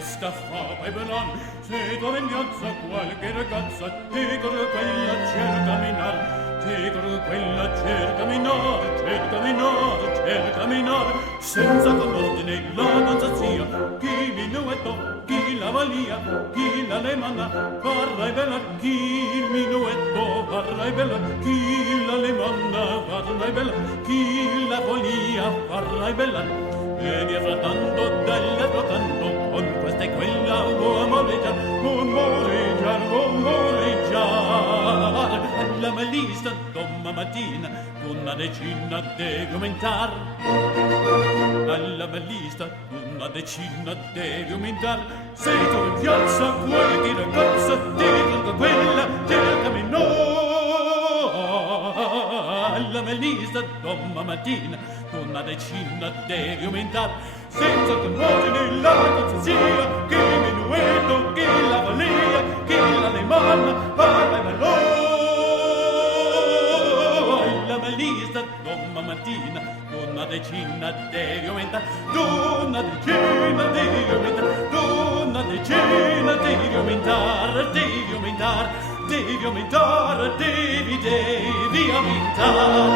questa fama e belan, se tua veglianza qualche ragazza, tegor quella cerca minar, tegor quella cerca minar, cerca minar, cerca minar, senza con ordine la danza zia, chi minuetto, chi la valia, chi la lemana, varra e bella, chi il minuetto, varra e bella, chi la lemana, varra e bella, chi la volia, varra e bella, e via frattanto dall'altro canto, con questa e quella moreggiar, moreggiar, alla malista domma mattina, una decina devi aumentar, alla malista una decina devi aumentar, se tu in piazza qualche ragazza, dico quella, cercami no, alla malista domma mattina, una decina devi aumentar, senza coinvolgere la cortesia, che minuetto, che la valia, che l'alemana, parla e ballò. Alla malista domma mattina, una decina devi aumentar, una decina devi aumentar, una decina devi aumentar, devi aumentar, devi aumentar, devi aumentar.